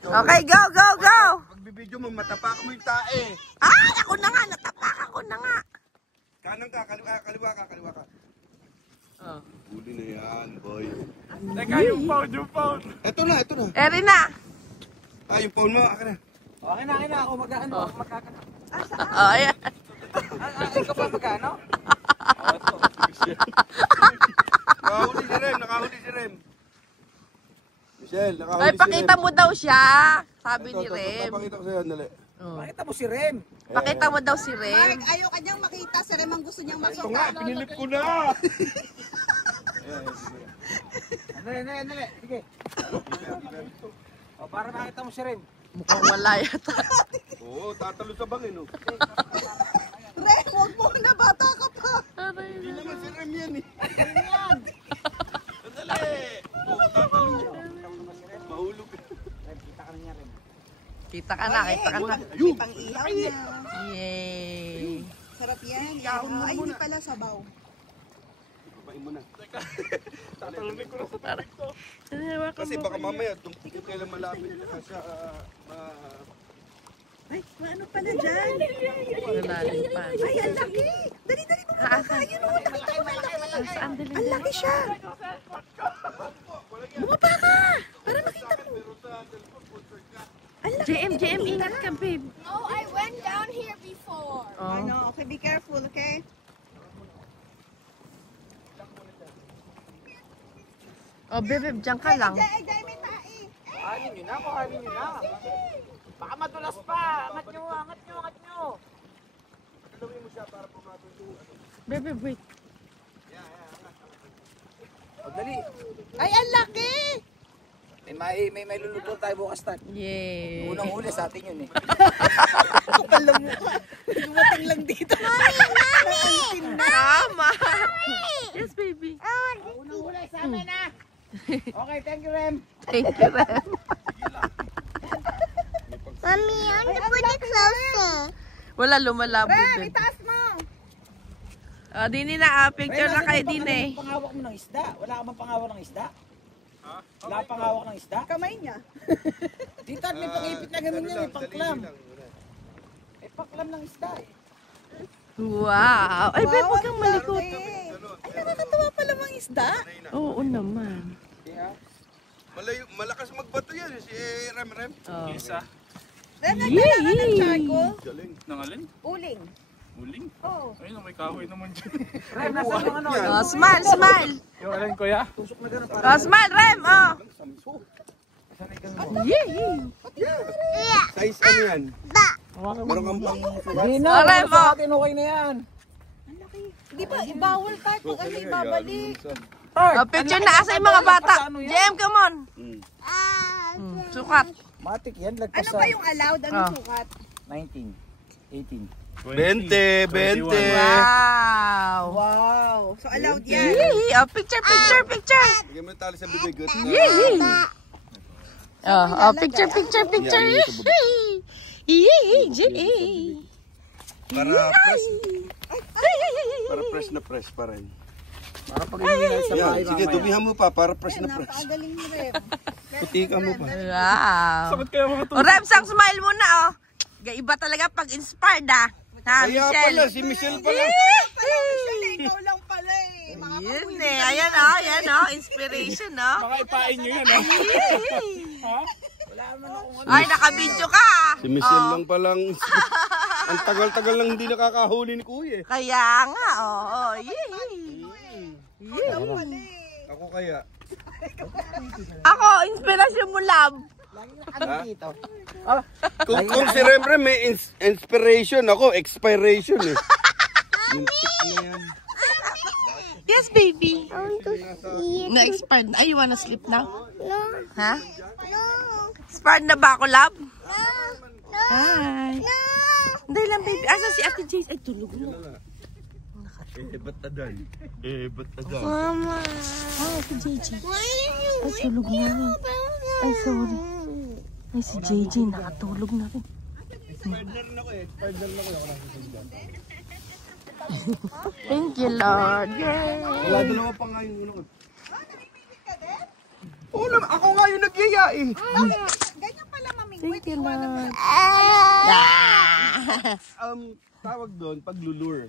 Okay, go, go, go! Pagbibidyo mo, matapakan mo yung tae. Ay, ako na nga, natapakan ko na nga. Kanan ka, kaliwa ka. Oh. Huli na yan, boy. Teka, yung phone. Ito na. Eri na. Yung phone mo, akin na. Okay na, ako magkano. Oh, ayan. Ikaw ba magkano? Nakahuli si Rem. Michelle, nakahuli Ay, si Rem. pakita mo daw siya. Sabi ni Rem. Papakita ko sa'yo, dali. Pakita mo si Rem. Pakita mo daw si Rem. Mark, ayaw ka niyang makita. Si Rem ang gusto niyang makita. Ito nga, pinilip ko na. Dali. Sige. O, para makita mo si Rem. Mukhang wala yata. Oo, tatalo sa bangin, oh. Rem, huwag mo na. Bata ka pa. Hindi naman si Rem yan, eh. Dali. Oo, tatalo. Mahulog. Kita ka na niya, Rem. Kita ka na. Ayun. Pang-ihaw na. Yay. Sarap yan. Ay, hindi pala sabaw. Ipapain mo na. Tatalunin ko na sa tarik ko. Kasi baka mamaya, kung kailan malapit siya, Ay, ano pala dyan? Malalim pa. Ay, ang laki. Dali, bumaba ka. Yun o, nakita mo ang laki. Ang laki siya. Bumaba ka. Para makita mo. JM, ingat ka, babe. No, I went down here before. Oh. Ano, okay, be careful, okay? Oh, babe, dyan ka lang. Ay, may tae. Kuhanin nyo na. Baka madulas pa. Angat nyo. Talawin mo siya para pumatol yung Babe, wait. O, dali. Ay, ang laki. May luluto tayo bukas tan. Yay. Unang huli sa atin yun eh. Kapal lang mukha. Dumating lang dito. Tama. Yes, baby. Unang huli sa amin ah. Okay, thank you, Rem. Thank you, Rem. Mommy, I want to put it closer. Wala, lumalabo Rem, din. itaas mo. Dini na, picture na kayo din eh. Pangawak mo ng isda. Wala ka bang pangawak ng isda? Wala kang pangawak ng isda? Kamay niya. Dito, may pangipit na ganun yan, may pangklam. May pangklam ng isda eh. Wow. Ay, babe, huwag kang malikot. Ay, nakakatawa pala mga isda. Oo naman. Malakas magbato yan, si Rem. Oh. Rem, nagdala ka ng charcoal. Galing. Nangalin? Uling. Uling? Oo. Ayun, may kahoy naman dyan. Rem, nasa yung ano? Oh, smile. Yung alin, kuya? Tusok na ganun para. Oh, smile, Rem. Oh. Size ano yan? Meron kang pang... Hindi na, Oh, Rem, sa atin, okay na yan. Di ba, ibawal tayo pag ano ibabalik. Oh, picture na asa yung mga bata. JM, come on. Sukat. Matik yan, lagpas Ano sa ba yung allowed? Anong Ah. sukat? 19, 18. 20. Wow. Wow. So allowed yan. Yee. Oh, picture. Bigyan mo yung tali sa bibig. Good. Oh, picture. Yee. JM. Para press na press pa rin. Para pag hinihingal sa bahay Yan, sige, mamaya. dumihan mo pa para press na press. Napakagaling mo rin. Putika mo pa. Wow. Bakit kaya mga Oh, Rem, sang smile muna, oh. Iba talaga pag inspired, ah. Ha, Kaya Michelle? pala, si Michelle pala. Michelle, ikaw lang pala eh. Mga Yun eh. Ayan, oh. Inspiration, oh. mga ipain nyo yan, ha? Wala naman akong ano. Ay, nakabidyo ka. Si Michelle lang palang... Ang tagal-tagal lang hindi nakakahuli ni Kuya. Kaya nga, oh. Yee. Ako kaya. Ako, inspirasyon mo, love. Ano dito? Kung si Rem may inspiration, ako expiration eh. Muntik na yan. Yes, baby. Na-expired. Ay, you wanna sleep now? No, Ha? no, Expired na ba ako, love? no, Hi. no. Hindi lang, baby. Asa si Ate Jace? Ay, tulog mo. Ba't adan? Ba't adan? Mama. Ah, Ate JJ. Why are you Ay, tulog na rin. Ay, sorry. Ay, si JJ nakatulog na rin. Thank you, Lord. Yay! Wala, dalawa pa nga yung ulo ko. Oo naman, ako nga yung nagyaya eh. Ganyan pala cannot. Tawag doon, paglulure.